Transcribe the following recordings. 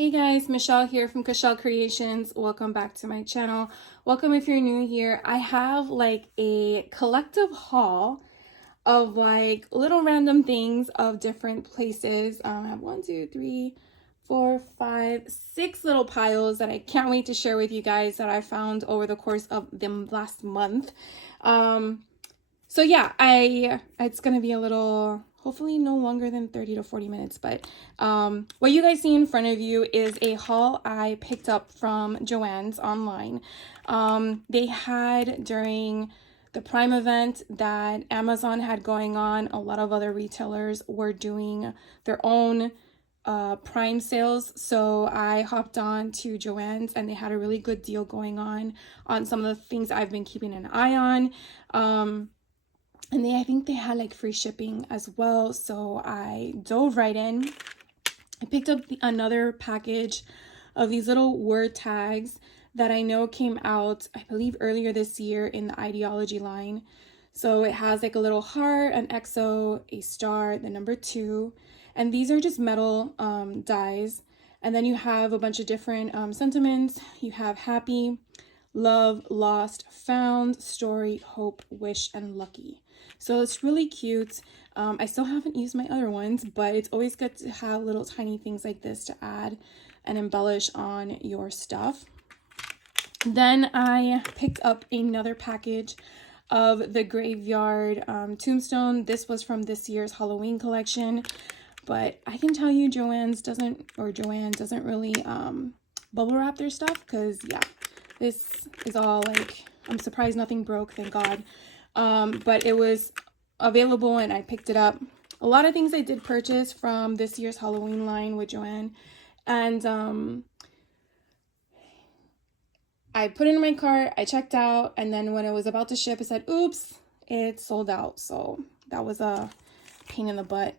Hey guys, Michelle here from Michelle Creations. Welcome back to my channel. Welcome if you're new here. I have like a collective haul of like little random things of different places. I have 1, 2, 3, 4, 5, 6 little piles that I can't wait to share with you guys that I found over the course of the last month. So yeah, it's gonna be a little, hopefully no longer than 30 to 40 minutes, but what you guys see in front of you is a haul I picked up from Joann's online. They had during the Prime event that Amazon had going on, a lot of other retailers were doing their own Prime sales, so I hopped on to Joann's and they had a really good deal going on some of the things I've been keeping an eye on. And I think they had like free shipping as well. So I dove right in. I picked up another package of these little word tags that I know came out, I believe, earlier this year in the ideology line. So it has like a little heart, an XO, a star, the number 2. And these are just metal dies. And then you have a bunch of different sentiments. You have happy, love, lost, found, story, hope, wish, and lucky. So it's really cute. I still haven't used my other ones, but it's always good to have little tiny things like this to add and embellish on your stuff. Then I picked up another package of the Graveyard Tombstone. This was from this year's Halloween collection, but I can tell you Joann doesn't really bubble wrap their stuff, because yeah, this is all like, I'm surprised nothing broke, thank God. But it was available and I picked it up. A lot of things I did purchase from this year's Halloween line with Joann. And I put it in my cart, I checked out, and then when it was about to ship, it said, oops, it's sold out. So that was a pain in the butt.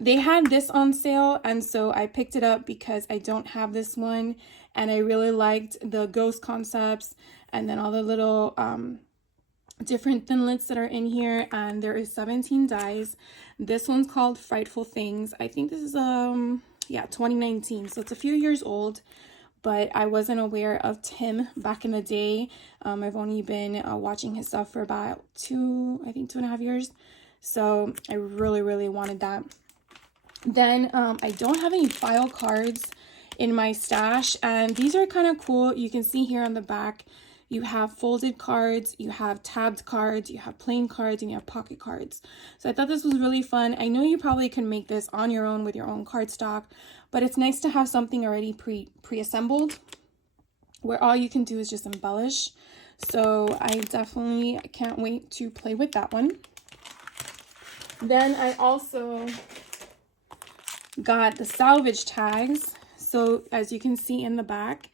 They had this on sale, and so I picked it up because I don't have this one. And I really liked the ghost concepts and then all the little different thinlits that are in here, and there is 17 dies. This one's called Frightful Things. I think this is 2019, so it's a few years old, but I wasn't aware of Tim back in the day. I've only been watching his stuff for about 2.5 years, so I really wanted that. Then I don't have any file cards in my stash, and these are kind of cool. You can see here on the back you have folded cards, you have tabbed cards, you have plain cards, and you have pocket cards. So I thought this was really fun. I know you probably can make this on your own with your own cardstock, but it's nice to have something already pre-assembled where all you can do is just embellish. So I definitely can't wait to play with that one. Then I also got the salvage tags. So as you can see in the back,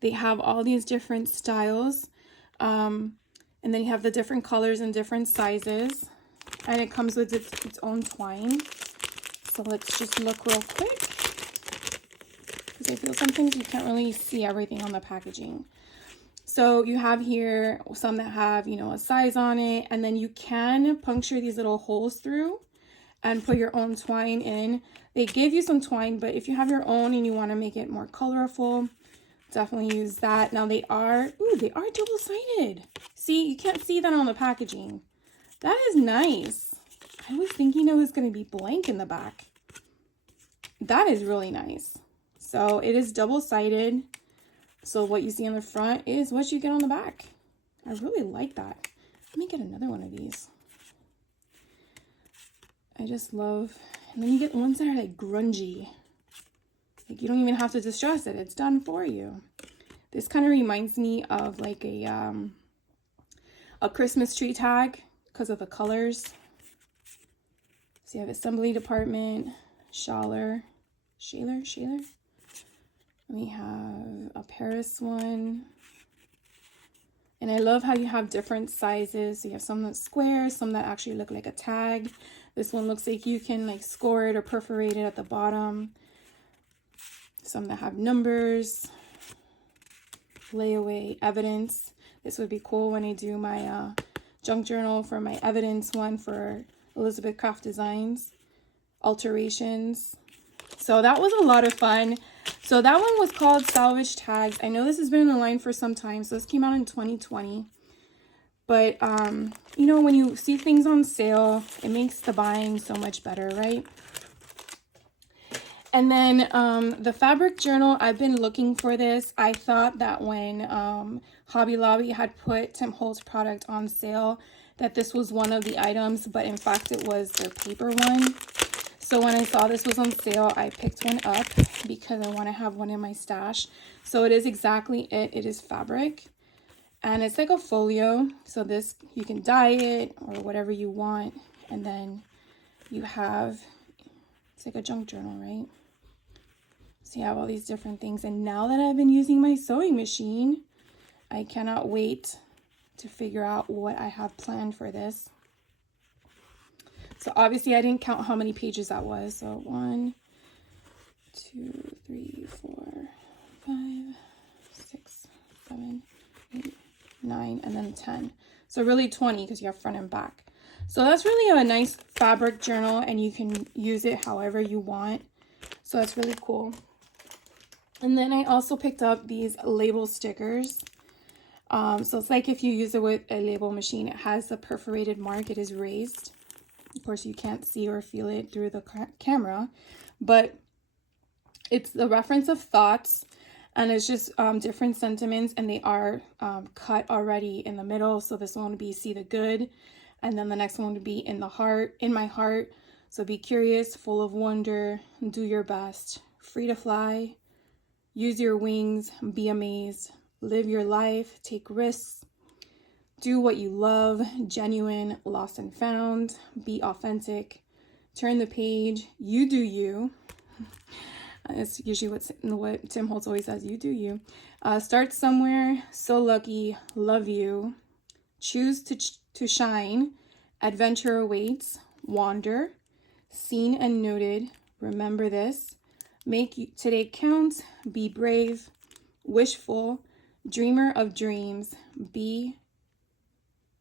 they have all these different styles, and then you have the different colors and different sizes, and it comes with its own twine. So let's just look real quick, because I feel sometimes you can't really see everything on the packaging. So you have here some that have, a size on it, and then you can puncture these little holes through and put your own twine in. They give you some twine, but if you have your own and you want to make it more colorful, definitely use that. Now they are double-sided. See, you can't see that on the packaging. That is nice. I was thinking it was going to be blank in the back. That is really nice. So it is double-sided. So what you see on the front is what you get on the back. I really like that. Let me get another one of these. I just love, and then you get ones that are like grungy. Like you don't even have to distress it. It's done for you. This kind of reminds me of like a Christmas tree tag because of the colors. So you have assembly department, Shaler. We have a Paris one. And I love how you have different sizes. So you have some that's square, some that actually look like a tag. This one looks like you can like score it or perforate it at the bottom. Some that have numbers, layaway, evidence. This would be cool when I do my junk journal for my evidence one for Elizabeth Craft Designs. Alterations. So that was a lot of fun. So that one was called Salvage Tags. I know this has been in the line for some time. So this came out in 2020. But, you know, when you see things on sale, it makes the buying so much better, right? And then the fabric journal, I've been looking for this. I thought that when Hobby Lobby had put Tim Holtz product on sale, that this was one of the items, but in fact it was the paper one. So when I saw this was on sale, I picked one up because I want to have one in my stash. So it is exactly it. It is fabric. And it's like a folio. So this, you can dye it or whatever you want. And then you have, it's like a junk journal, right? So you have all these different things. And now that I've been using my sewing machine, I cannot wait to figure out what I have planned for this. So obviously I didn't count how many pages that was. So 1, 2, 3, 4, 5, 6, 7, 8, 9, and then 10. So really 20 because you have front and back. So that's really a nice fabric journal and you can use it however you want. So that's really cool. And then I also picked up these label stickers. So it's like if you use it with a label machine, it has a perforated mark. It is raised. Of course, you can't see or feel it through the camera, but it's the reference of thoughts, and it's just different sentiments, and they are cut already in the middle. So this one would be see the good, and then the next one would be in the heart, in my heart. So be curious, full of wonder, do your best, free to fly, use your wings, be amazed, live your life, take risks, do what you love, genuine, lost and found, be authentic, turn the page, you do you. It's usually what Tim Holtz always says, you do you. Start somewhere, so lucky, love you, choose to shine, adventure awaits, wander, seen and noted, remember this, make today count, be brave, wishful, dreamer of dreams, be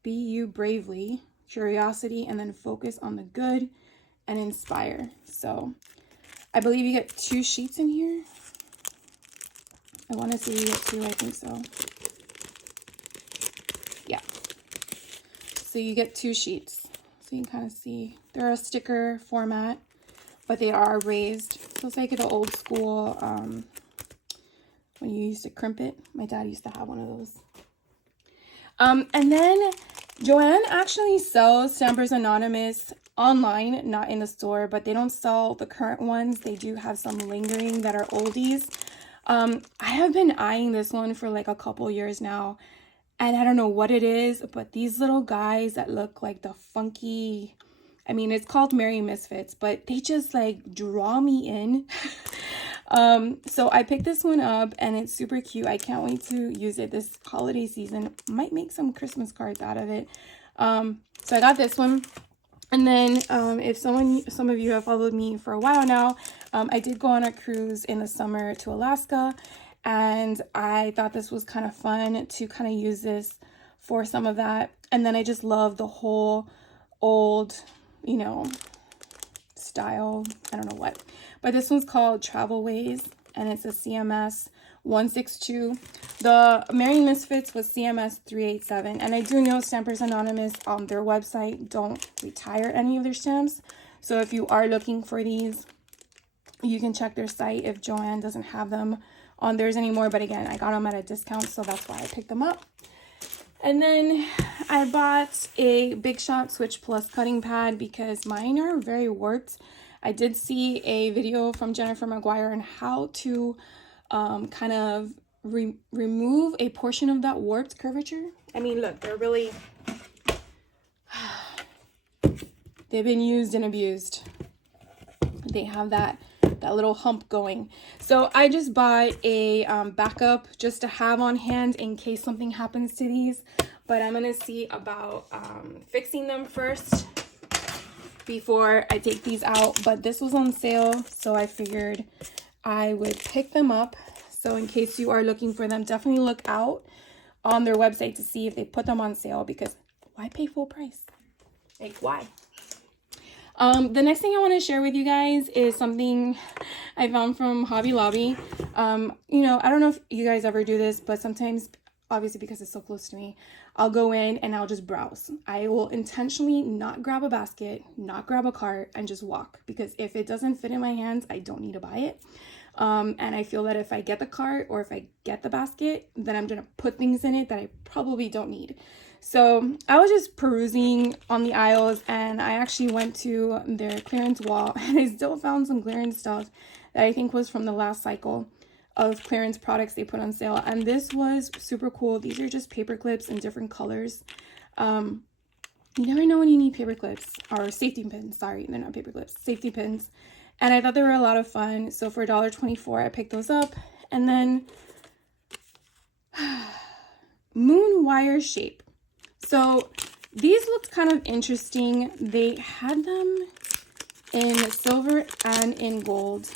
you bravely, curiosity, and then focus on the good and inspire. So I believe you get 2 sheets in here. I want to say you get 2, I think so. Yeah. So you get 2 sheets. So you can kind of see they're a sticker format, but they are raised. So it's like the old school, when you used to crimp it. My dad used to have one of those. And then Joann actually sells Stampers Anonymous online, not in the store, but they don't sell the current ones. They do have some lingering that are oldies. I have been eyeing this one for like a couple years now, and I don't know what it is, but these little guys that look like the funky, I mean, it's called Merry Misfits, but they just like draw me in. So I picked this one up and it's super cute. I can't wait to use it this holiday season. Might make some Christmas cards out of it. So I got this one. And then if some of you have followed me for a while now, I did go on a cruise in the summer to Alaska, and I thought this was kind of fun to kind of use this for some of that. And then I just love the whole old, you know, style. I don't know what, but this one's called Travelways, and it's a CMS 162. The Merry Misfits was CMS 387, and I do know Stampers Anonymous on their website don't retire any of their stamps. So if you are looking for these, you can check their site if Joann doesn't have them on theirs anymore. But again, I got them at a discount, so that's why I picked them up. And then I bought a Big Shot Switch Plus cutting pad because mine are very warped. I did see a video from Jennifer McGuire on how to kind of remove a portion of that warped curvature. I mean, look, they're really, they've been used and abused. They have that little hump going. So I just bought a backup just to have on hand in case something happens to these. But I'm going to see about fixing them first before I take these out. But this was on sale, so I figured I would pick them up. So in case you are looking for them, definitely look out on their website to see if they put them on sale, because why pay full price? Like, why? The next thing I want to share with you guys is something I found from Hobby Lobby. You know, I don't know if you guys ever do this, but sometimes, obviously because it's so close to me, I'll go in and I'll just browse. I will intentionally not grab a basket, not grab a cart, and just walk, because if it doesn't fit in my hands, I don't need to buy it. And I feel that if I get the cart or if I get the basket, then I'm gonna put things in it that I probably don't need. So I was just perusing on the aisles, and I actually went to their clearance wall, and I still found some clearance stuff that I think was from the last cycle of clearance products they put on sale. And this was super cool. These are just paper clips in different colors. You never know when you need paper clips, or safety pins. Sorry, they're not paper clips, safety pins. And I thought they were a lot of fun. So for $1.24, I picked those up. And then moon wire shape. So these looked kind of interesting. They had them in silver and in gold.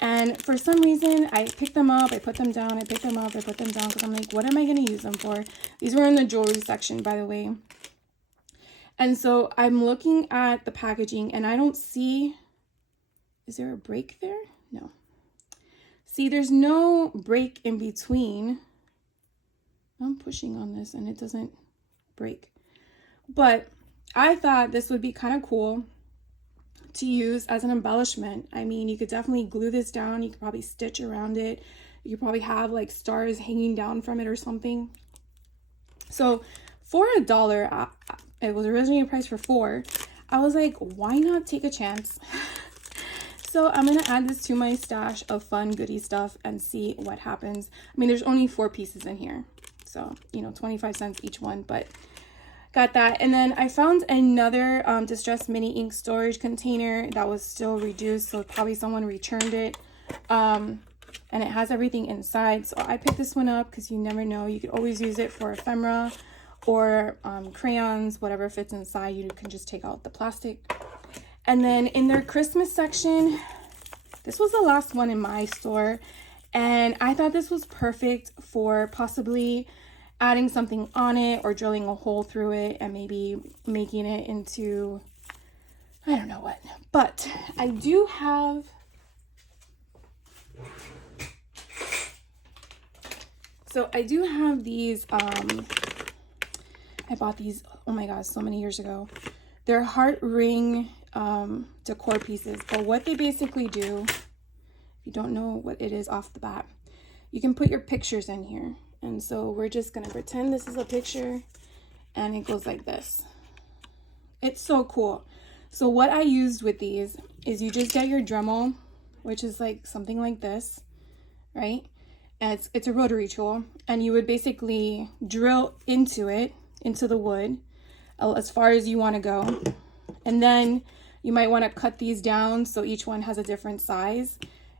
And for some reason, I picked them up, I put them down, I picked them up, I put them down, because I'm like, what am I going to use them for? These were in the jewelry section, by the way. And so I'm looking at the packaging, and I don't see, is there a break there? No. See, there's no break in between. I'm pushing on this and it doesn't break. But I thought this would be kind of cool to use as an embellishment. I mean, you could definitely glue this down. You could probably stitch around it. You could probably have like stars hanging down from it or something. So for $1, it was originally priced for $4. I was like, why not take a chance? So I'm going to add this to my stash of fun goodie stuff and see what happens. I mean, there's only 4 pieces in here. So, you know, 25 cents each one, but got that. And then I found another distressed mini ink storage container that was still reduced. So probably someone returned it. And it has everything inside. So I picked this one up because you never know. You could always use it for ephemera or crayons, whatever fits inside. You can just take out the plastic. And then in their Christmas section, this was the last one in my store. And I thought this was perfect for possibly adding something on it or drilling a hole through it and maybe making it into, I don't know what. But I do have, so I do have these, I bought these, oh my gosh, so many years ago. They're heart ring decor pieces, but what they basically do, if you don't know what it is off the bat, you can put your pictures in here. And so we're just gonna pretend this is a picture, and it goes like this. It's so cool. So what I used with these is you just get your Dremel, which is like something like this, right? And it's a rotary tool, and you would basically drill into it, into the wood, as far as you want to go. And then you might want to cut these down so each one has a different size.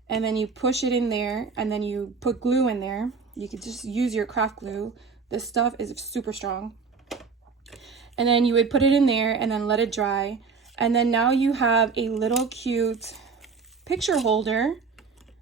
And then you push it in there, and then you put glue in there. You could just use your craft glue. This stuff is super strong. And then you would put it in there and then let it dry. And then now you have a little cute picture holder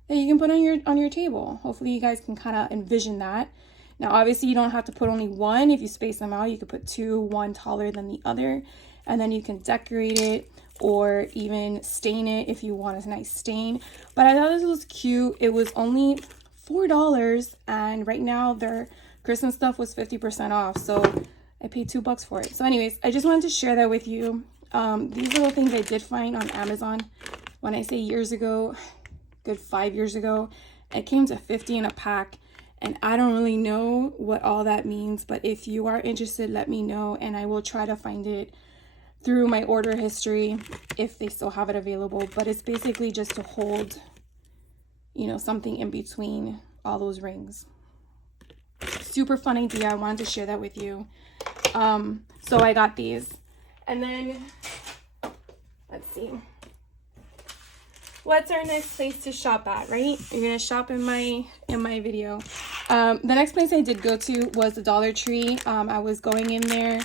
that you can put on your table. Hopefully you guys can kind of envision that. Now, obviously you don't have to put only one. If you space them out, you could put 2, one taller than the other. And then you can decorate it or even stain it if you want a nice stain. But I thought this was cute. It was only $4, and right now their Christmas stuff was 50% off. So I paid $2 for it. So anyways, I just wanted to share that with you. These little things I did find on Amazon. When I say years ago, good 5 years ago, it came to 50 in a pack. And I don't really know what all that means, but if you are interested, let me know, and I will try to find it through my order history if they still have it available. But it's basically just to hold, you know, something in between all those rings. Super fun idea. I wanted to share that with you. So I got these. And then, let's see. What's our next place to shop at, right? You're gonna shop in my video. The next place I did go to was the Dollar Tree. I was going in there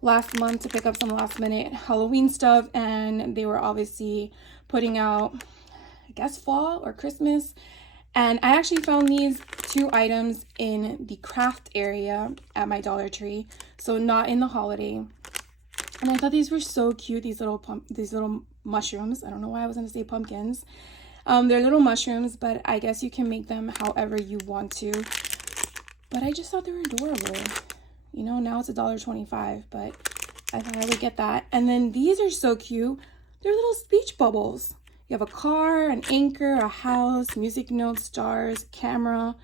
last month to pick up some last minute Halloween stuff, and they were obviously putting out, I guess, fall or Christmas. And I actually found these 2 items in the craft area at my Dollar Tree, so not in the holiday. And I thought these were so cute, these little mushrooms. I don't know why I was going to say pumpkins. They're little mushrooms, but I guess you can make them however you want to. But I just thought they were adorable. You know, now it's $1.25, but I thought I would get that. And then these are so cute. They're little speech bubbles. You have a car, an anchor, a house, music notes, stars, camera,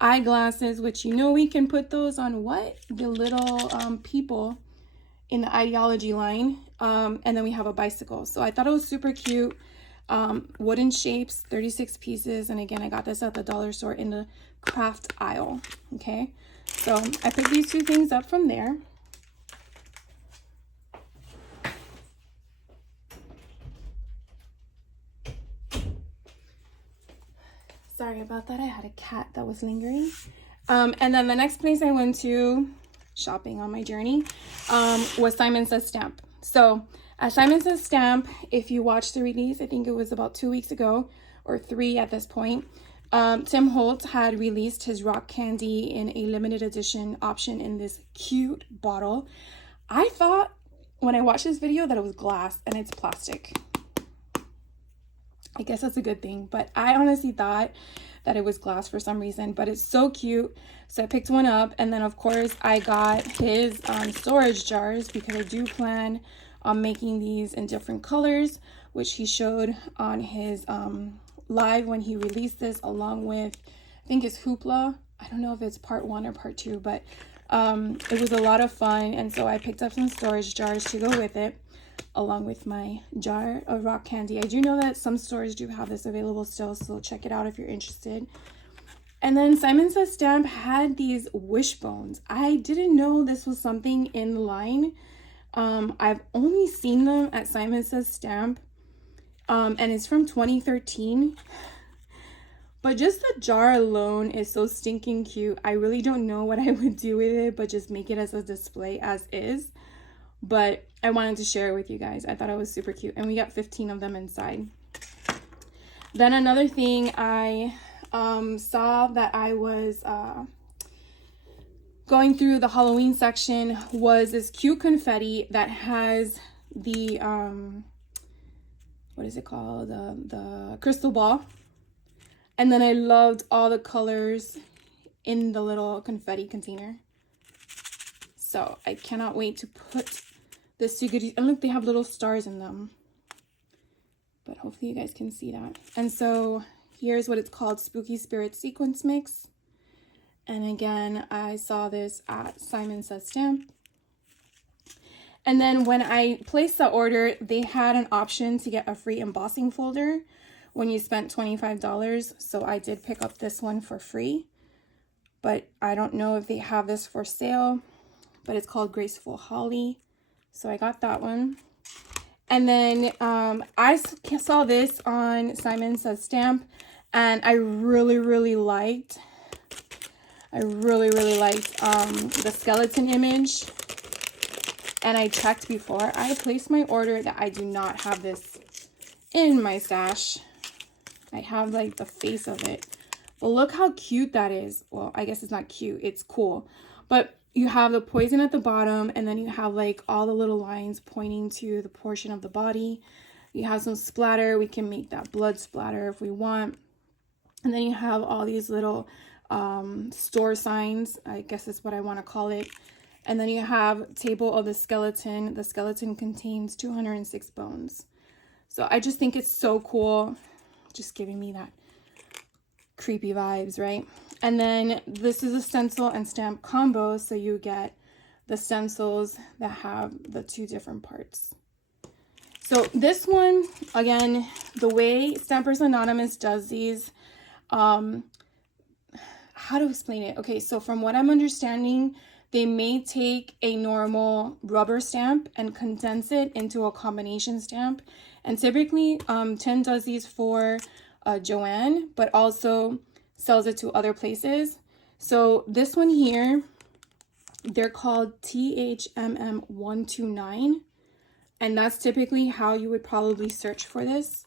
eyeglasses, which you know we can put those on what? The little people in the ideology line. And then we have a bicycle. So I thought it was super cute. Wooden shapes, 36 pieces. And again, I got this at the dollar store in the craft aisle. Okay, so I picked these two things up from there. Sorry about that. I had a cat that was lingering. And then the next place I went to shopping on my journey was Simon Says Stamp. So at Simon Says Stamp, if you watched the release, I think it was about 2 weeks ago or 3 at this point, Tim Holtz had released his rock candy in a limited edition option in this cute bottle. I thought when I watched this video that it was glass and it's plastic. I guess that's a good thing, but I honestly thought that it was glass for some reason, but it's so cute. So I picked one up, and then of course I got his storage jars because I do plan on making these in different colors, which he showed on his live when he released this, along with, I think it's Hoopla. I don't know if it's part 1 or part 2, but it was a lot of fun. And so I picked up some storage jars to go with it, along with my jar of rock candy. I do know that some stores do have this available still, so check it out if you're interested. And then Simon Says Stamp had these wishbones. I didn't know this was something in the line. I've only seen them at Simon Says Stamp, and it's from 2013. But just the jar alone is so stinking cute. I really don't know what I would do with it, but just make it as a display as is. But I wanted to share it with you guys. I thought it was super cute, and we got 15 of them inside. Then another thing I saw that I was going through the Halloween section was this cute confetti that has the what is it called, the crystal ball. And then I loved all the colors in the little confetti container. So I cannot wait to put this to good use. And look, they have little stars in them, but hopefully you guys can see that. And so here's what it's called: Spooky Spirit Sequence Mix. And again, I saw this at Simon Says Stamp. And then when I placed the order, they had an option to get a free embossing folder when you spent $25. So I did pick up this one for free, but I don't know if they have this for sale, but it's called Graceful Holly. So I got that one. And then I saw this on Simon Says Stamp, and I really liked the skeleton image. And I checked before I placed my order that I do not have this in my stash. I have like the face of it, but look how cute that is. Well, I guess it's not cute, it's cool. But you have the poison at the bottom, and then you have like all the little lines pointing to the portion of the body. You have some splatter. We can make that blood splatter if we want. And then you have all these little store signs, I guess that's what I want to call it. And then you have table of the skeleton. The skeleton contains 206 bones. So I just think it's so cool. Just giving me that creepy vibes, right? And then this is a stencil and stamp combo, so you get the stencils that have the 2 different parts. So this one, again, the way Stampers Anonymous does these, how to explain it? Okay, so from what I'm understanding, they may take a normal rubber stamp and condense it into a combination stamp. And typically, Tim does these for Joann, but also sells it to other places. So this one here, they're called THMM129, and that's typically how you would probably search for this.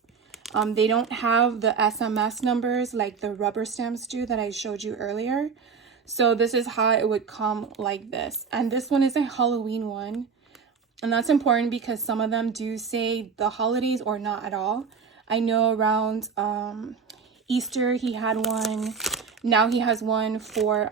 They don't have the SMS numbers like the rubber stamps do that I showed you earlier. So this is how it would come, like this. And this one is a Halloween one. And that's important because some of them do say the holidays or not at all. I know around Easter he had one. Now he has one for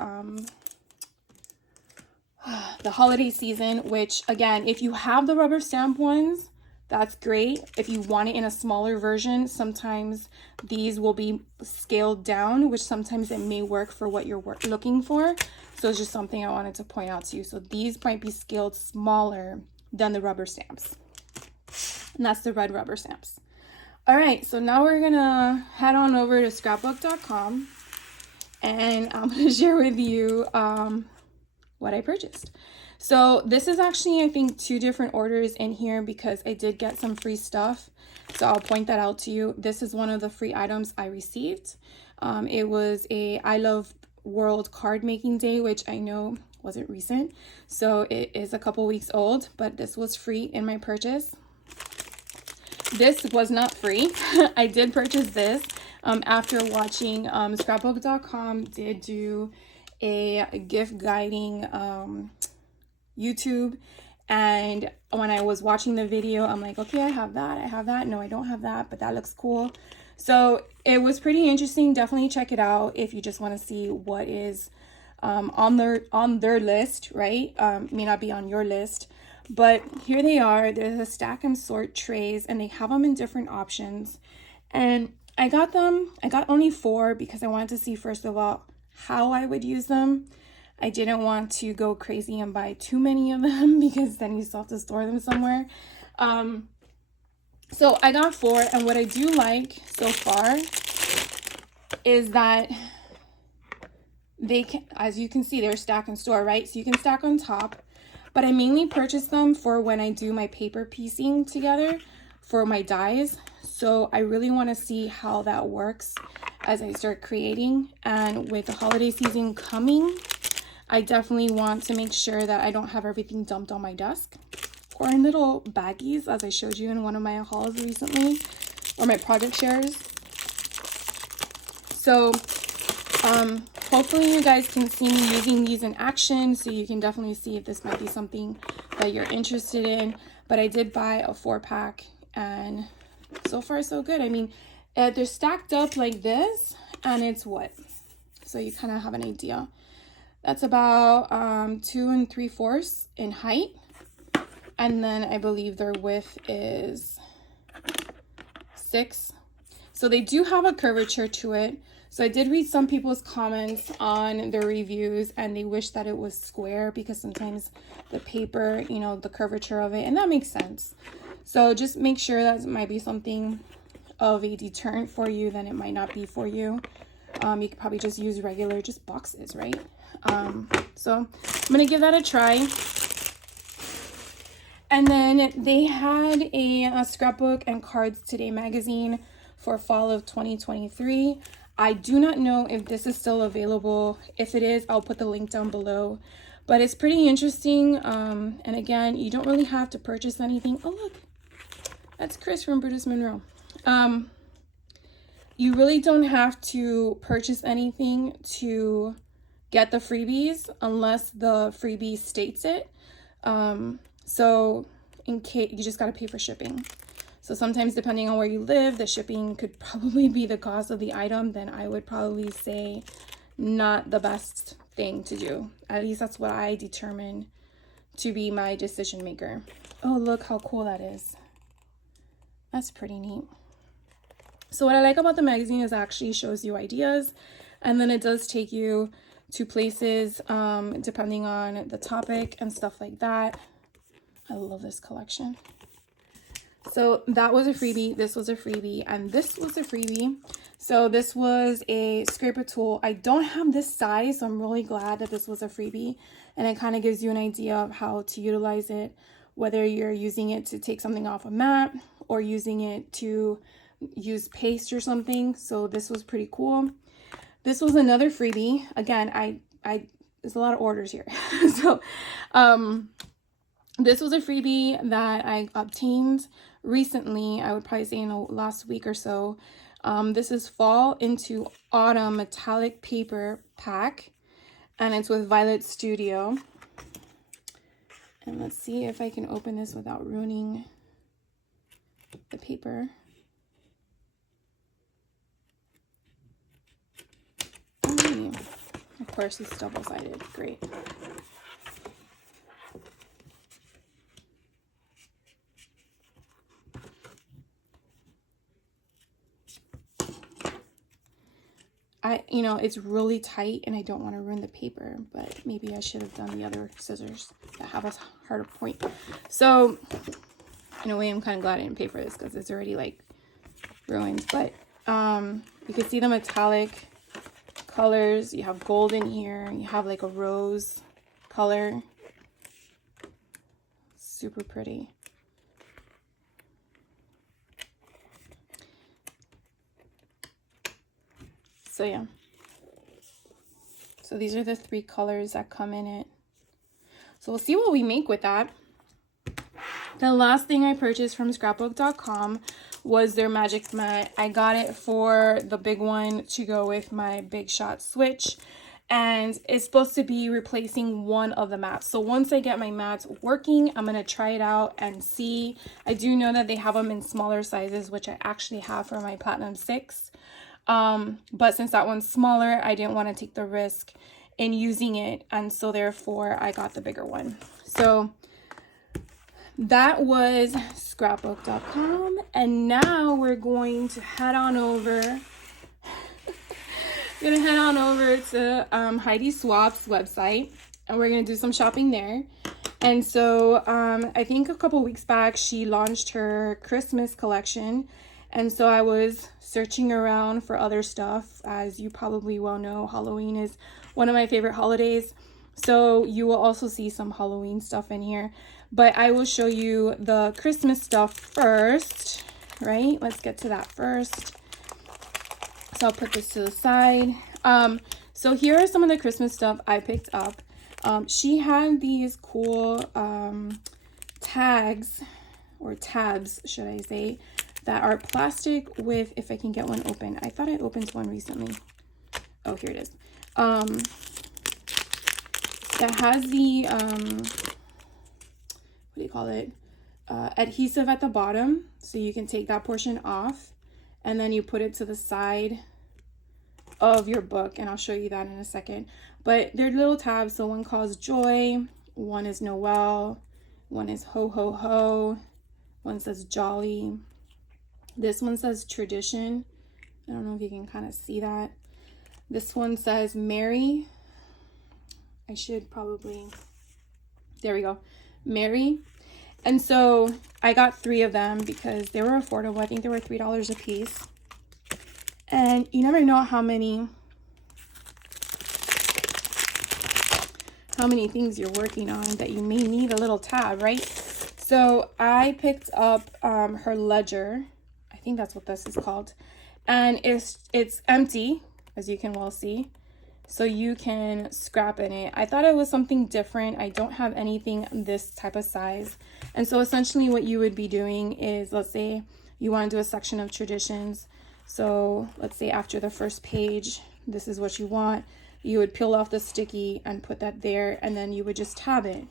the holiday season, which again, if you have the rubber stamp ones, that's great. If you want it in a smaller version, sometimes these will be scaled down, which sometimes it may work for what you're looking for. So it's just something I wanted to point out to you. So these might be scaled smaller than the rubber stamps. And that's the red rubber stamps. All right, so now we're gonna head on over to scrapbook.com and I'm gonna share with you what I purchased. So this is actually, I think, 2 different orders in here because I did get some free stuff. So I'll point that out to you. This is one of the free items I received. It was a I Love World card making day, which I know wasn't recent. So it is a couple weeks old, but this was free in my purchase. This was not free. I did purchase this after watching scrapbook.com did do a gift guiding YouTube, and when I was watching the video, I'm like, okay, I have that, no, I don't have that, but that looks cool. So it was pretty interesting. Definitely check it out if you just want to see what is on their list, right? May not be on your list, but here they are. There's a stack and sort trays, and they have them in different options, and I got only 4 because I wanted to see, first of all, how I would use them. I didn't want to go crazy and buy too many of them because then you still have to store them somewhere. So I got 4, and what I do like so far is that they can, as you can see, they're stack and store, right? So you can stack on top, but I mainly purchased them for when I do my paper piecing together for my dies. So I really want to see how that works as I start creating. And with the holiday season coming, I definitely want to make sure that I don't have everything dumped on my desk or in little baggies, as I showed you in one of my hauls recently, or my project shares. So hopefully you guys can see me using these in action, so you can definitely see if this might be something that you're interested in. But I did buy a 4-pack, and so far so good. I mean, they're stacked up like this, and it's what? So you kind of have an idea. That's about 2 3/4 in height, and then I believe their width is 6. So they do have a curvature to it. So I did read some people's comments on their reviews, and they wish that it was square because sometimes the paper, you know, the curvature of it, and that makes sense. So just make sure that might be something of a deterrent for you, then it might not be for you. You could probably just use regular, just boxes, right? So I'm gonna give that a try. And then they had a scrapbook and cards today magazine for fall of 2023. I do not know if this is still available. If it is, I'll put the link down below. But it's pretty interesting. And again, you don't really have to purchase anything. Oh, look, that's Chris from Brutus, Monroe. You really don't have to purchase anything to get the freebies unless the freebie states it. So in case, you just got to pay for shipping. So sometimes depending on where you live, the shipping could probably be the cost of the item. Then I would probably say not the best thing to do. At least that's what I determine to be my decision maker. Oh, look how cool that is. That's pretty neat. So what I like about the magazine is it actually shows you ideas, and then it does take you to places depending on the topic and stuff like that. I love this collection. So that was a freebie, this was a freebie, and this was a freebie. So this was a scraper tool. I don't have this size, so I'm really glad that this was a freebie, and it kind of gives you an idea of how to utilize it, whether you're using it to take something off a mat or using it to use paste or something. So this was pretty cool. This was another freebie. Again, I there's a lot of orders here. So this was a freebie that I obtained recently. I would probably say in the last week or so. This is Fall into Autumn metallic paper pack, and it's with Violet Studio. And let's see if I can open this without ruining the paper. Oh, of course, it's double-sided. Great. You know, it's really tight and I don't want to ruin the paper, but maybe I should have done the other scissors that have a harder point. So in a way, I'm kind of glad I didn't pay for this because it's already like ruined. But you can see the metallic colors. You have gold in here. You have like a rose color. Super pretty. So yeah, so these are the 3 colors that come in it. So we'll see what we make with that. The last thing I purchased from scrapbook.com was their magic mat. I got it for the big one to go with my Big Shot switch, and it's supposed to be replacing one of the mats. So once I get my mats working, I'm going to try it out and see. I do know that they have them in smaller sizes, which I actually have for my Platinum 6. But since that one's smaller, I didn't want to take the risk in using it, and so therefore I got the bigger one. So that was scrapbook.com, and now we're going to head on over to Heidi Swapp's website, and we're gonna do some shopping there. And so I think a couple weeks back she launched her Christmas collection. And so I was searching around for other stuff. As you probably well know, Halloween is one of my favorite holidays. So you will also see some Halloween stuff in here. But I will show you the Christmas stuff first, right? Let's get to that first. So I'll put this to the side. So here are some of the Christmas stuff I picked up. She had these cool tags, or tabs, should I say, that are plastic with, if I can get one open. I thought I opened one recently. Oh, here it is. That has the, what do you call it? Adhesive at the bottom. So you can take that portion off and then you put it to the side of your book. And I'll show you that in a second. But they're little tabs. So one calls Joy, one is Noel, one is Ho Ho Ho, one says Jolly. This one says Tradition. I don't know if you can kind of see that. This one says Merry. I should probably, there we go, Merry. And so I got 3 of them because they were affordable. I think they were $3 a piece. And you never know how many things you're working on that you may need a little tab, right? So I picked up her ledger. I think that's what this is called, and it's empty, as you can well see, so you can scrap in it. I thought it was something different. I don't have anything this type of size, and so essentially what you would be doing is, let's say you want to do a section of traditions. So let's say after the first page, this is what you want. You would peel off the sticky and put that there, and then you would just tab it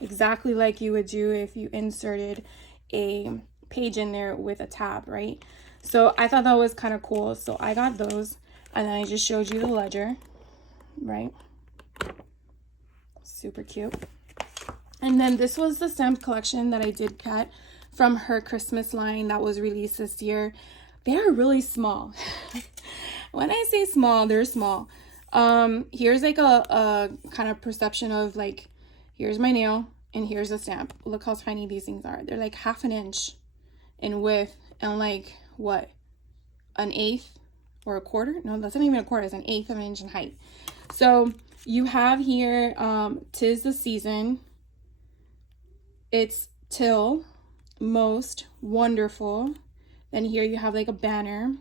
exactly like you would do if you inserted a page in there with a tab, right? So I thought that was kind of cool. So I got those, and then I just showed you the ledger, right? Super cute. And then this was the stamp collection that I did get from her Christmas line that was released this year. They are really small. When I say small, they're small. Here's like a kind of perception of like, here's my nail and here's a stamp. Look how tiny these things are. They're like half an inch in width and like what, an eighth or a quarter? No, that's not even a quarter. It's an eighth of an inch in height. So you have here, 'tis the season. It's till, most, wonderful. Then here you have like a banner,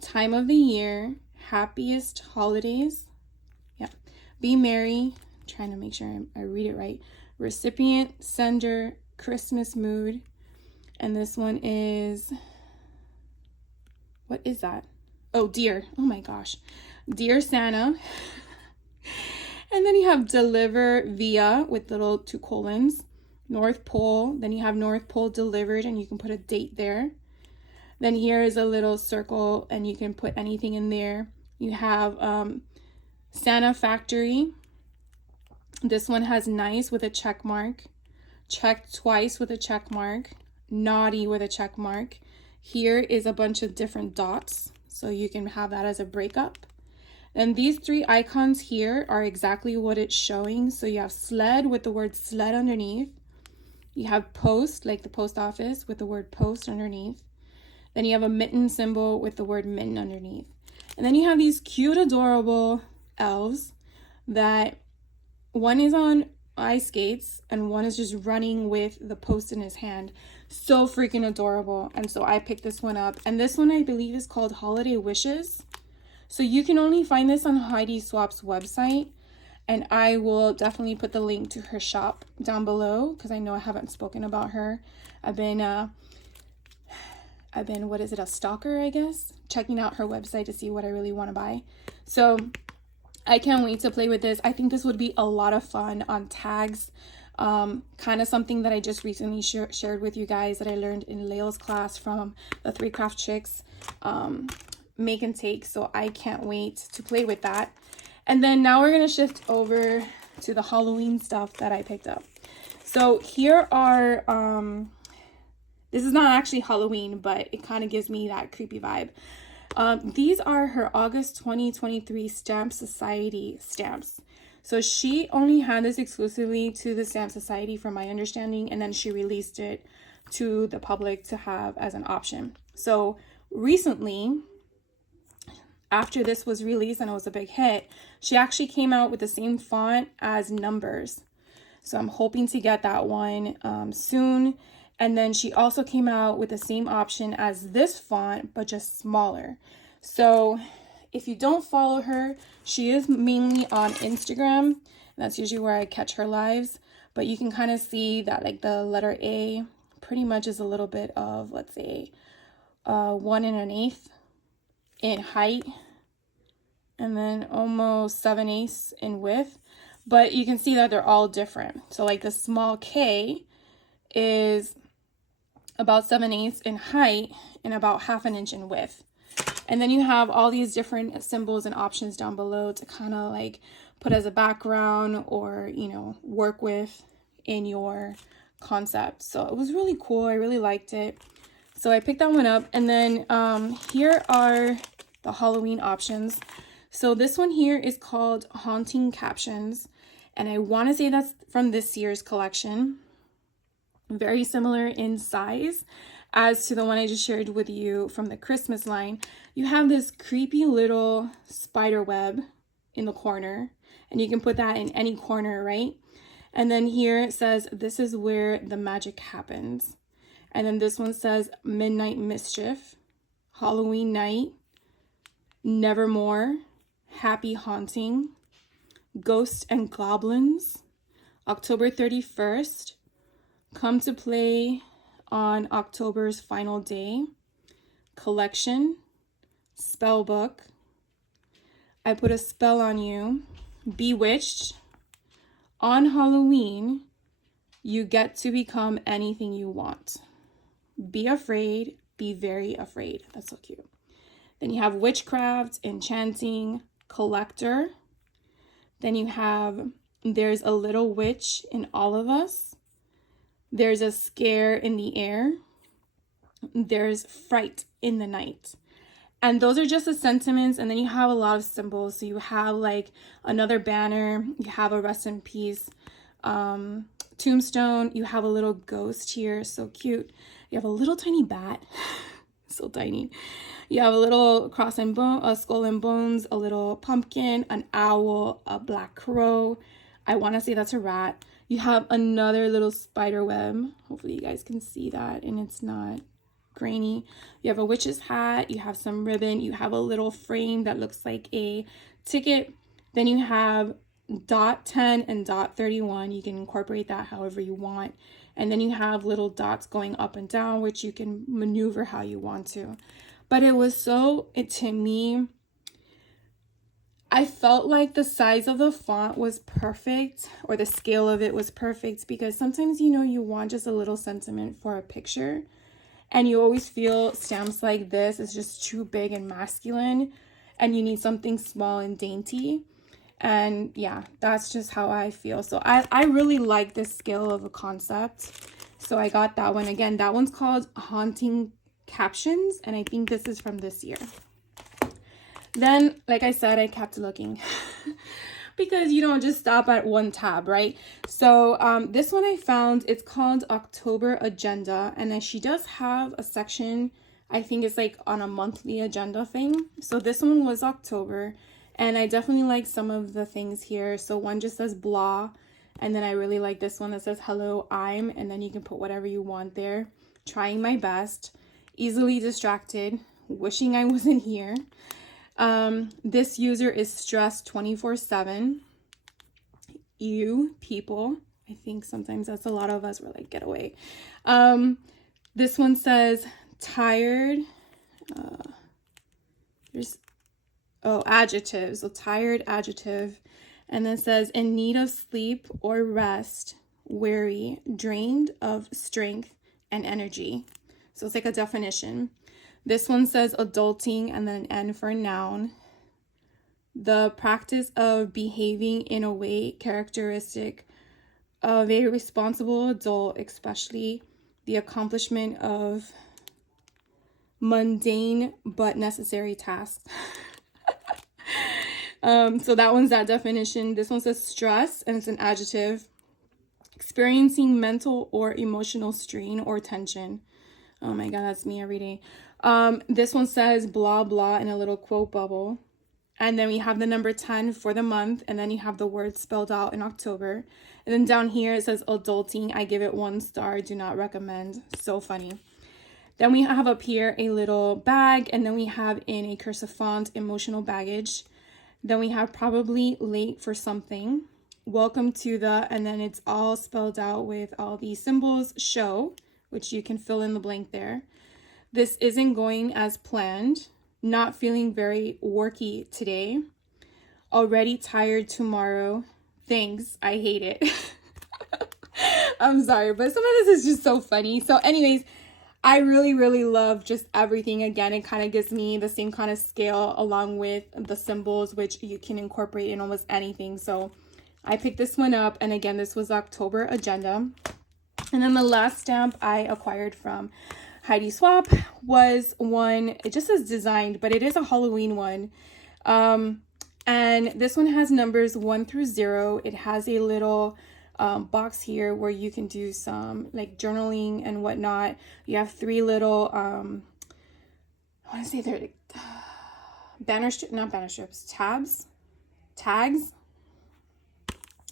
time of the year, happiest holidays. Yeah, be merry. I'm trying to make sure I read it right. Recipient, sender, Christmas mood. And this one is, what is that? Oh, dear. Oh my gosh. Dear Santa. And then you have deliver via with little 2 colons, North Pole. Then you have North Pole delivered, and you can put a date there. Then here is a little circle, and you can put anything in there. You have Santa Factory. This one has nice with a check mark, checked twice with a check mark, naughty with a check mark. Here is a bunch of different dots, so you can have that as a breakup. And these 3 icons here are exactly what it's showing. So you have sled with the word sled underneath. You have post, like the post office, with the word post underneath. Then you have a mitten symbol with the word mitten underneath. And then you have these cute, adorable elves that one is on ice skates and one is just running with the post in his hand. So freaking adorable. And so I picked this one up. And this one I believe is called Holiday Wishes. So you can only find this on Heidi Swapp's website. And I will definitely put the link to her shop down below because I know I haven't spoken about her. I've been, what is it, a stalker, I guess? Checking out her website to see what I really want to buy. So I can't wait to play with this. I think this would be a lot of fun on tags. Kind of something that I just recently shared with you guys that I learned in Layla's class from the 3 Craft Chicks make and take. So I can't wait to play with that. And then now we're going to shift over to the Halloween stuff that I picked up. So here are, this is not actually Halloween, but it kind of gives me that creepy vibe. These are her August 2023 Stamp Society stamps. So she only had this exclusively to the Stamp Society from my understanding, and then she released it to the public to have as an option. So recently, after this was released and it was a big hit, she actually came out with the same font as Numbers. So I'm hoping to get that one soon. And then she also came out with the same option as this font, but just smaller. So if you don't follow her, she is mainly on Instagram. And that's usually where I catch her lives. But you can kind of see that like the letter A pretty much is a little bit of, let's say, 1 1/8 in height. And then almost 7/8 in width. But you can see that they're all different. So like the small K is about 7/8 in height and about 1/2 inch in width. And then you have all these different symbols and options down below to kind of like put as a background or, you know, work with in your concept. So it was really cool. I really liked it. So I picked that one up. And then here are the Halloween options. So this one here is called Haunting Captions. And I want to say that's from this year's collection. Very similar in size as to the one I just shared with you from the Christmas line. You have this creepy little spider web in the corner, and you can put that in any corner, right? And then here it says, this is where the magic happens. And then this one says Midnight Mischief, Halloween Night, Nevermore, Happy Haunting, Ghosts and Goblins, October 31st, Come to Play on October's Final Day, Collection, Spellbook, I Put a Spell on You, Bewitched, On Halloween, You Get to Become Anything You Want, Be Afraid, Be Very Afraid. That's so cute. Then you have Witchcraft, Enchanting, Collector. Then you have There's a Little Witch in All of Us. There's a Scare in the Air. There's Fright in the Night. And those are just the sentiments. And then you have a lot of symbols. So you have like another banner. You have a rest in peace tombstone. You have a little ghost here. So cute. You have a little tiny bat. So tiny. You have a little cross and bone, a skull and bones, a little pumpkin, an owl, a black crow. I want to say that's a rat. You have another little spider web. Hopefully you guys can see that and it's not grainy. You have a witch's hat. You have some ribbon. You have a little frame that looks like a ticket. Then you have dot 10 and dot 31. You can incorporate that however you want. And then you have little dots going up and down, which you can maneuver how you want to. But it was so, to me, I felt like the size of the font was perfect, or the scale of it was perfect, because sometimes, you know, you want just a little sentiment for a picture, and you always feel stamps like this is just too big and masculine, and you need something small and dainty. And yeah, that's just how I feel. So I really like this scale of a concept. So I got that one. Again, that one's called Haunting Captions, and I think this is from this year. Then, like I said, I kept looking because you don't just stop at one tab, right? So this one I found, it's called October Agenda, and then she does have a section, I think it's like on a monthly agenda thing. So this one was October, and I definitely like some of the things here. So one just says blah, and then I really like this one that says hello, I'm, and then you can put whatever you want there. Trying my best, easily distracted, wishing I wasn't here. This user is stressed 24/7. You people, I think sometimes that's a lot of us. We're like, get away. This one says tired. Adjective. So tired, adjective. And then says in need of sleep or rest, weary, drained of strength and energy. So it's like a definition. This one says adulting, and then an N for noun. The practice of behaving in a way characteristic of a responsible adult, especially the accomplishment of mundane but necessary tasks. So that one's that definition. This one says stress, and it's an adjective. Experiencing mental or emotional strain or tension. Oh my God, that's me every day. This one says blah, blah in a little quote bubble. And then we have the number 10 for the month. And then you have the word spelled out in October. And then down here it says adulting. I give it 1 star. Do not recommend. So funny. Then we have up here a little bag. And then we have in a cursive font, emotional baggage. Then we have probably late for something. Welcome to the, and then it's all spelled out with all these symbols, show, which you can fill in the blank there. This isn't going as planned. Not feeling very worky today. Already tired tomorrow. Thanks. I hate it. I'm sorry, but some of this is just so funny. So anyways, I really, really love just everything. Again, it kind of gives me the same kind of scale along with the symbols, which you can incorporate in almost anything. So I picked this one up. And again, this was October Agenda. And then the last stamp I acquired from Heidi Swapp was one, it just says designed, but it is a Halloween one. And this one has numbers 1 through 0. It has a little box here where you can do some like journaling and whatnot. You have 3 little, I want to say they're tags.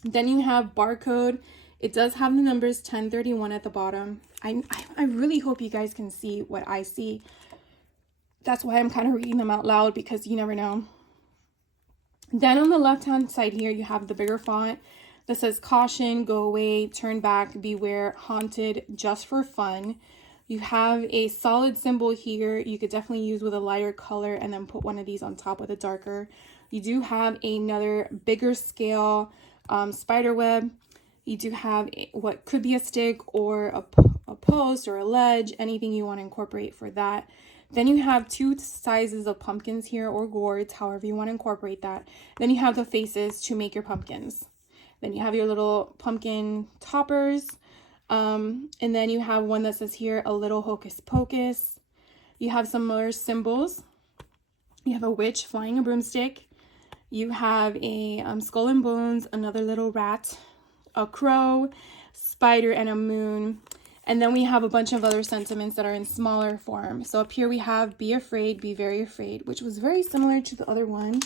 Then you have barcode. It does have the numbers 1031 at the bottom. I really hope you guys can see what I see. That's why I'm kind of reading them out loud, because you never know. Then on the left-hand side here, you have the bigger font that says caution, go away, turn back, beware, haunted, just for fun. You have a solid symbol here. You could definitely use with a lighter color and then put one of these on top with a darker. You do have another bigger scale spider web. You do have what could be a stick or a post or a ledge, anything you want to incorporate for that. Then you have 2 sizes of pumpkins here, or gourds, however you want to incorporate that. Then you have the faces to make your pumpkins. Then you have your little pumpkin toppers. And then you have one that says here, a little hocus pocus. You have some more symbols. You have a witch flying a broomstick. You have a skull and bones, another little rat, a crow, spider, and a moon. And then we have a bunch of other sentiments that are in smaller form. So up here we have be afraid, be very afraid, which was very similar to the other one,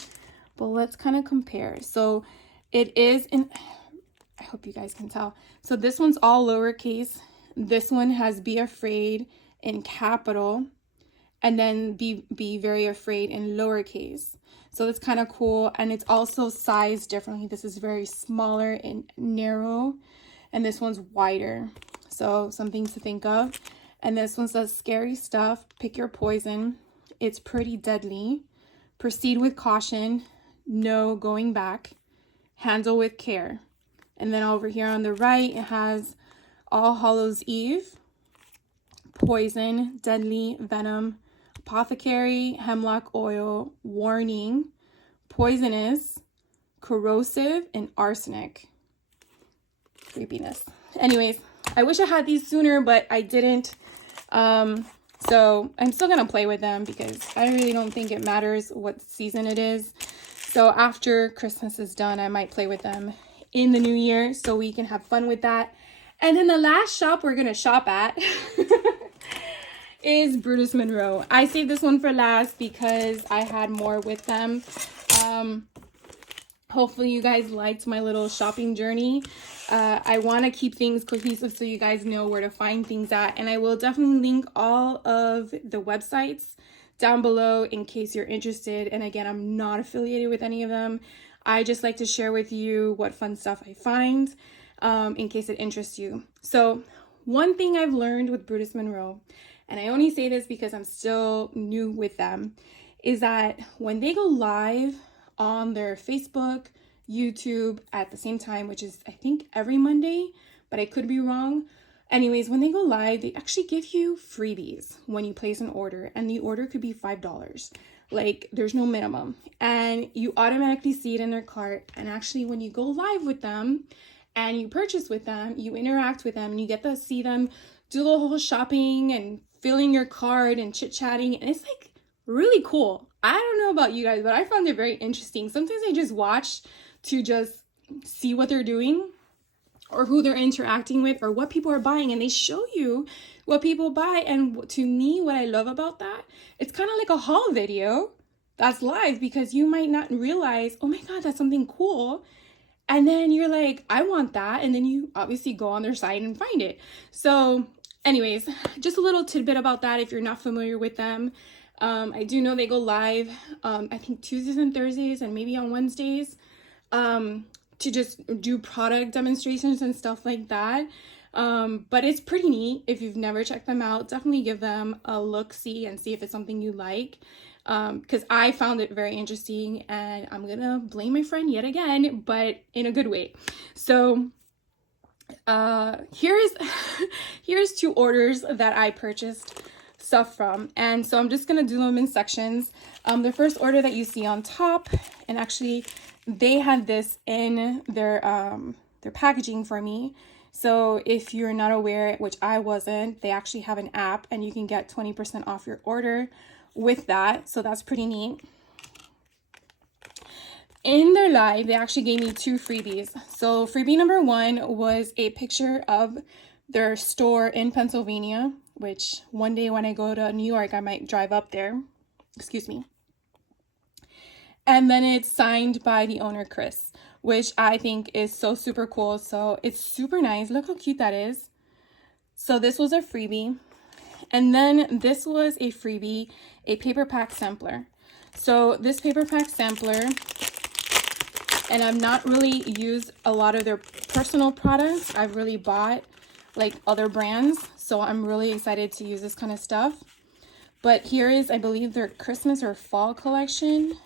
but let's kind of compare. So it is in, I hope you guys can tell. So this one's all lowercase. This one has be afraid in capital, and then be very afraid in lowercase. So it's kind of cool. And it's also sized differently. This is very smaller and narrow, and this one's wider. So something to think of. And this one says scary stuff, pick your poison. It's pretty deadly. Proceed with caution. no going back, handle with care. And then over here on the right, it has All Hallows Eve, poison, deadly, venom, apothecary, hemlock oil, warning, poisonous, corrosive, and arsenic. Creepiness. Anyways, I wish I had these sooner, but I didn't. So I'm still gonna play with them because I really don't think it matters what season it is. So after Christmas is done, I might play with them in the new year so we can have fun with that. And then the last shop we're gonna shop at is Brutus Monroe. I saved this one for last because I had more with them. Hopefully you guys liked my little shopping journey. I want to keep things cohesive so you guys know where to find things at. And I will definitely link all of the websites down below in case you're interested. And again, I'm not affiliated with any of them. I just like to share with you what fun stuff I find in case it interests you. So one thing I've learned with Brutus Monroe, and I only say this because I'm still new with them, is that when they go live on their Facebook, YouTube at the same time, which is I think every Monday, but I could be wrong. Anyways, when they go live, they actually give you freebies when you place an order, and the order could be $5. Like, there's no minimum, and you automatically see it in their cart. And actually, when you go live with them and you purchase with them, you interact with them, and you get to see them do the whole shopping and filling your cart and chit-chatting, and it's like really cool. I don't know about you guys, but I found it very interesting. Sometimes I just watch to just see what they're doing or who they're interacting with or what people are buying, and they show you what people buy. And to me, what I love about that, it's kind of like a haul video that's live, because you might not realize, oh my God, that's something cool. And then you're like, I want that. And then you obviously go on their site and find it. So anyways, just a little tidbit about that if you're not familiar with them. I do know they go live, I think Tuesdays and Thursdays and maybe on Wednesdays, to just do product demonstrations and stuff like that. But it's pretty neat. If you've never checked them out, definitely give them a look-see and see if it's something you like. Because I found it very interesting, and I'm gonna blame my friend yet again, but in a good way. So here's 2 orders that I purchased stuff from, and so I'm just gonna do them in sections. The first order that you see on top, and actually they had this in their packaging for me. So if you're not aware, which I wasn't, they actually have an app and you can get 20% off your order with that. So that's pretty neat. In their live, they actually gave me 2 freebies. So freebie number 1 was a picture of their store in Pennsylvania, which one day when I go to New York, I might drive up there. Excuse me. And then it's signed by the owner, Chris, which I think is so super cool. So it's super nice. Look how cute that is. So this was a freebie. And then this was a freebie, a paper pack sampler. So this paper pack sampler, and I've not really used a lot of their personal products. I've really bought like other brands. So I'm really excited to use this kind of stuff. But here is, I believe, their Christmas or fall collection.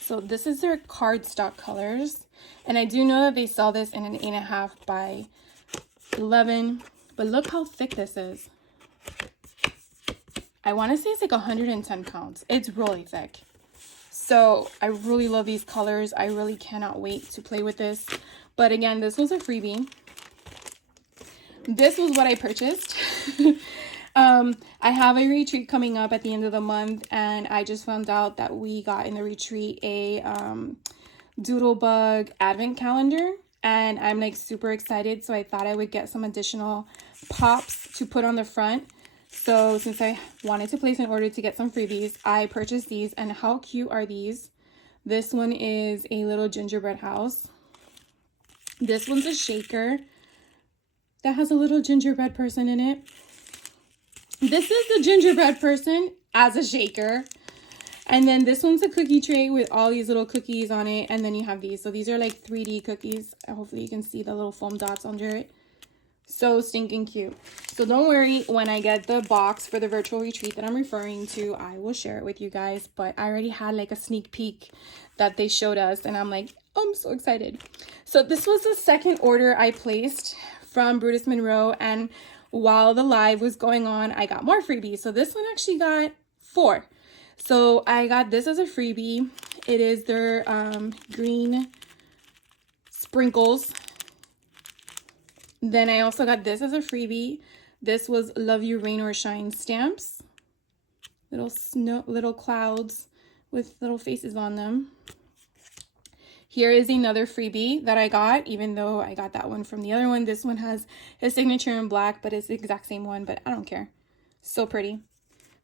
So this is their cardstock colors. And I do know that they sell this in an 8.5 by 11. But look how thick this is. I want to say it's like 110 pounds. It's really thick. So I really love these colors. I really cannot wait to play with this. But again, this was a freebie. This was what I purchased. I have a retreat coming up at the end of the month, and I just found out that we got in the retreat a Doodlebug advent calendar, and I'm like super excited. So I thought I would get some additional pops to put on the front. So since I wanted to place an order to get some freebies, I purchased these. And how cute are these? This one is a little gingerbread house. This one's a shaker that has a little gingerbread person in it. This is the gingerbread person as a shaker. And then this one's a cookie tray with all these little cookies on it. And then you have these. So these are like 3D cookies. Hopefully you can see the little foam dots under it. So stinking cute. So don't worry, when I get the box for the virtual retreat that I'm referring to, I will share it with you guys. But I already had like a sneak peek that they showed us, and I'm like, oh, I'm so excited. So this was the second order I placed from Brutus Monroe, and while the live was going on, I got more freebies. So this one actually got 4. So I got this as a freebie. It is their green sprinkles. Then I also got this as a freebie. This was Love You Rain or Shine stamps. Little snow, little clouds with little faces on them. Here is another freebie that I got, even though I got that one from the other one. This one has his signature in black, but it's the exact same one, but I don't care. So pretty.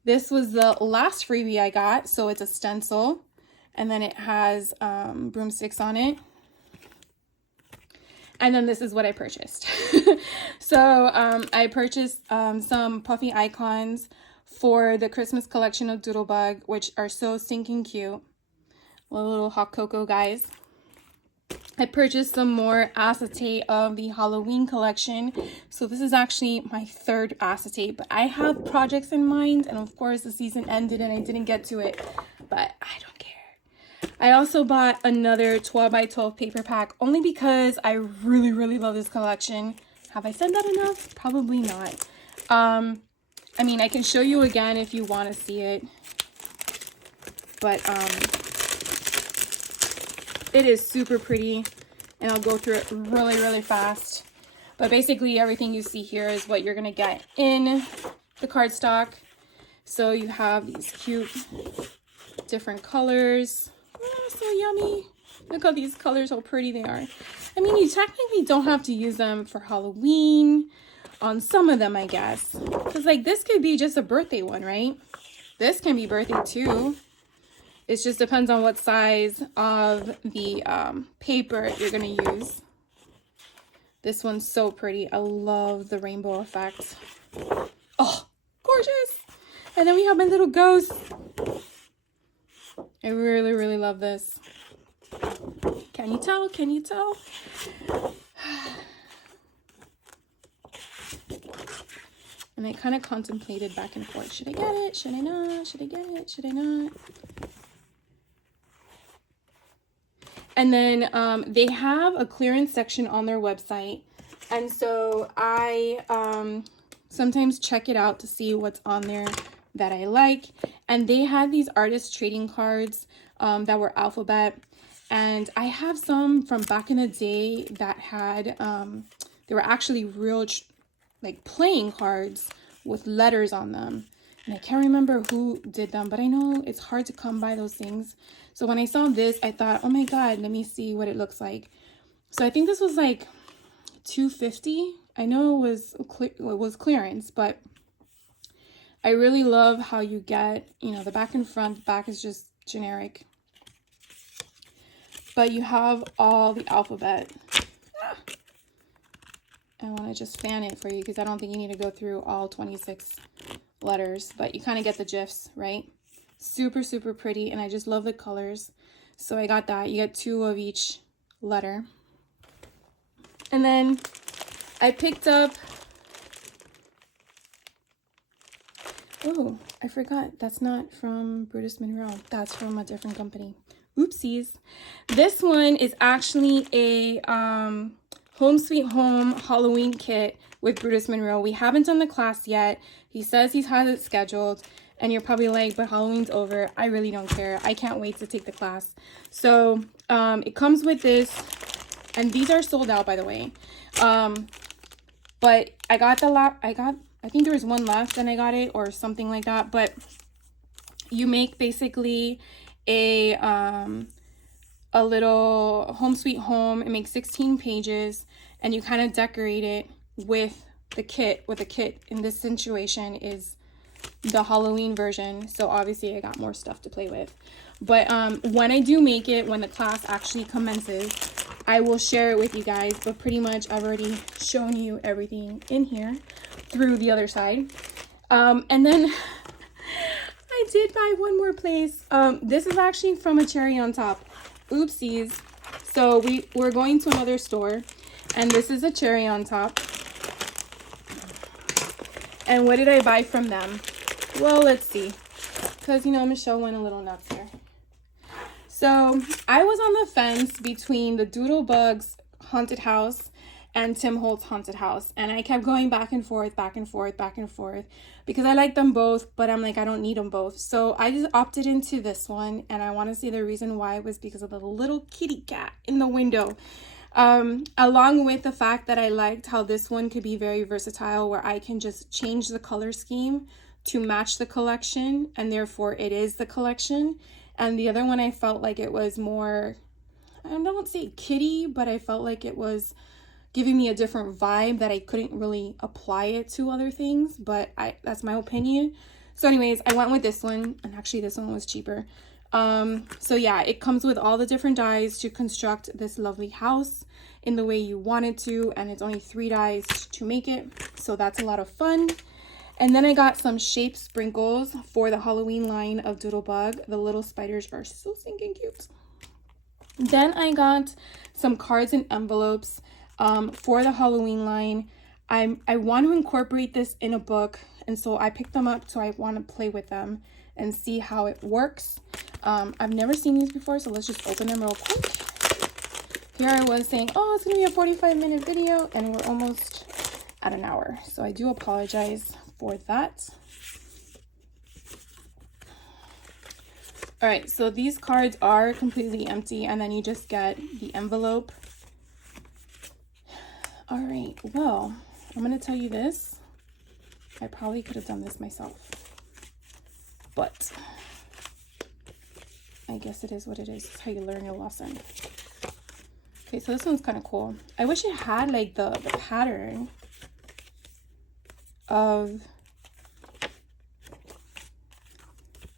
This was the last freebie I got, so it's a stencil, and then it has broomsticks on it. And then this is what I purchased. So I purchased some puffy icons for the Christmas collection of Doodlebug, which are so stinking cute. Little hot cocoa guys. I purchased some more acetate of the Halloween collection. So this is actually my 3rd acetate, but I have projects in mind, and of course the season ended and I didn't get to it, but I don't care. I also bought another 12 by 12 paper pack only because I really love this collection. Have I said that enough? Probably not. I mean, I can show you again if you want to see it, but it is super pretty, and I'll go through it really fast. But basically everything you see here is what you're gonna get in the cardstock. So you have these cute different colors. Oh, so yummy. Look how these colors, how pretty they are. I mean, you technically don't have to use them for Halloween on some of them, I guess. Because like this could be just a birthday one, right? This can be birthday too. It just depends on what size of the paper you're going to use. This one's so pretty. I love the rainbow effect. Oh, gorgeous. And then we have my little ghost. I really love this. Can you tell? Can you tell? And I kind of contemplated back and forth. Should I get it? Should I not? Should I get it? Should I not? And then they have a clearance section on their website. And so I sometimes check it out to see what's on there that I like. And they had these artist trading cards that were alphabet. And I have some from back in the day that had, they were actually real like playing cards with letters on them. And I can't remember who did them, but I know it's hard to come by those things. So when I saw this, I thought, oh my God, let me see what it looks like. So I think this was like $2.50. I know it was clearance, but I really love how you get, you know, the back and front. The back is just generic. But you have all the alphabet. I want to just fan it for you because I don't think you need to go through all 26 letters, but you kind of get the gifs, right? Super pretty, and I just love the colors. So I got that. You get 2 of each letter. And then I picked up, oh, I forgot. That's not from Brutus Monroe. That's from a different company. Oopsies. This one is actually a Home Sweet Home Halloween kit with Brutus Monroe. We haven't done the class yet. He says he has it scheduled, and you're probably like, but Halloween's over. I really don't care. I can't wait to take the class. So it comes with this, and these are sold out, by the way. But I got I think there was one left and I got it, or something like that. But you make basically a little home sweet home. It makes 16 pages, and you kind of decorate it with the kit. With the kit in this situation is the Halloween version, so obviously I got more stuff to play with. But when I do make it, when the class actually commences, I will share it with you guys. But pretty much I've already shown you everything in here through the other side. And then I did buy one more place. This is actually from a cherry on top. Oopsies. So we're going to another store, and this is a cherry on top. And what did I buy from them? Well, let's see. Because, you know, Michelle went a little nuts here. So I was on the fence between the Doodlebug's haunted house and Tim Holtz haunted house. And I kept going back and forth, back and forth, back and forth. Because I like them both, but I'm like, I don't need them both. So I just opted into this one. And I want to say the reason why was because of the little kitty cat in the window. Along with the fact that I liked how this one could be very versatile, where I can just change the color scheme to match the collection, and therefore it is the collection. And the other one, I felt like it was more, I don't say kitty, but I felt like it was giving me a different vibe that I couldn't really apply it to other things, but that's my opinion. So anyways, I went with this one, and actually this one was cheaper. So yeah, it comes with all the different dies to construct this lovely house in the way you want it to, and it's only 3 dies to make it, so that's a lot of fun. And then I got some shape sprinkles for the Halloween line of Doodlebug. The little spiders are so stinking cute. Then I got some cards and envelopes for the Halloween line. I want to incorporate this in a book, and so I picked them up, so I want to play with them and see how it works. I've never seen these before, so let's just open them real quick. Here I was saying, oh, it's gonna be a 45-minute video, and we're almost at an hour, so I do apologize for that. All right, so these cards are completely empty, and then you just get the envelope. All right, well, I'm gonna tell you this. I probably could have done this myself, but I guess it is what it is. It's how you learn your lesson. Okay, so this one's kind of cool. I wish it had like the pattern of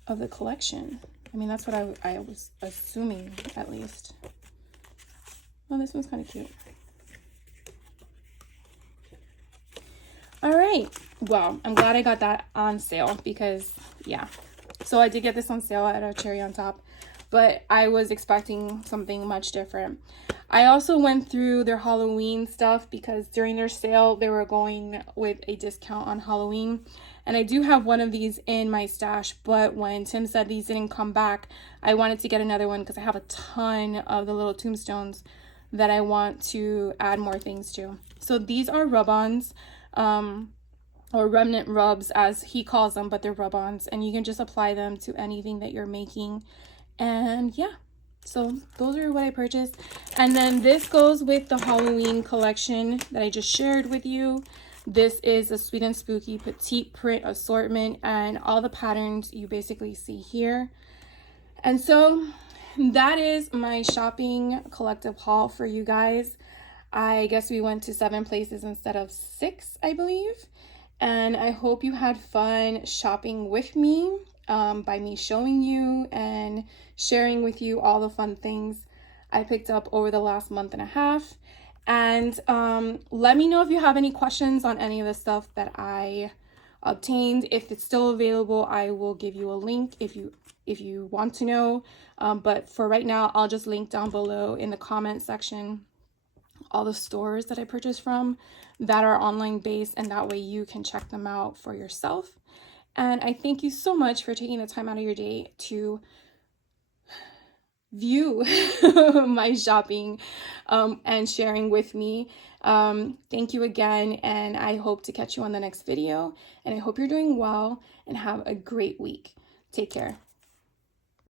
the collection. I mean, that's what I was assuming, at least. Well, this one's kind of cute. All right, well, I'm glad I got that on sale because, yeah. So I did get this on sale at a cherry on top, but I was expecting something much different. I also went through their Halloween stuff because during their sale, they were going with a discount on Halloween. And I do have one of these in my stash, but when Tim said these didn't come back, I wanted to get another one because I have a ton of the little tombstones that I want to add more things to. So these are rub-ons, or remnant rubs as he calls them, but they're rub-ons, and you can just apply them to anything that you're making. And yeah, so those are what I purchased. And then this goes with the Halloween collection that I just shared with you. This is a Sweet and Spooky petite print assortment, and all the patterns you basically see here. And so that is my shopping collective haul for you guys. I guess we went to 7 places instead of 6, I believe. And I hope you had fun shopping with me by me showing you and sharing with you all the fun things I picked up over the last month and a half. And let me know if you have any questions on any of the stuff that I obtained. If it's still available, I will give you a link if you want to know. But for right now, I'll just link down below in the comment section all the stores that I purchased from that are online based, and that way you can check them out for yourself. And I thank you so much for taking the time out of your day to view my shopping and sharing with me. Thank you again, and I hope to catch you on the next video, and I hope you're doing well and have a great week. Take care.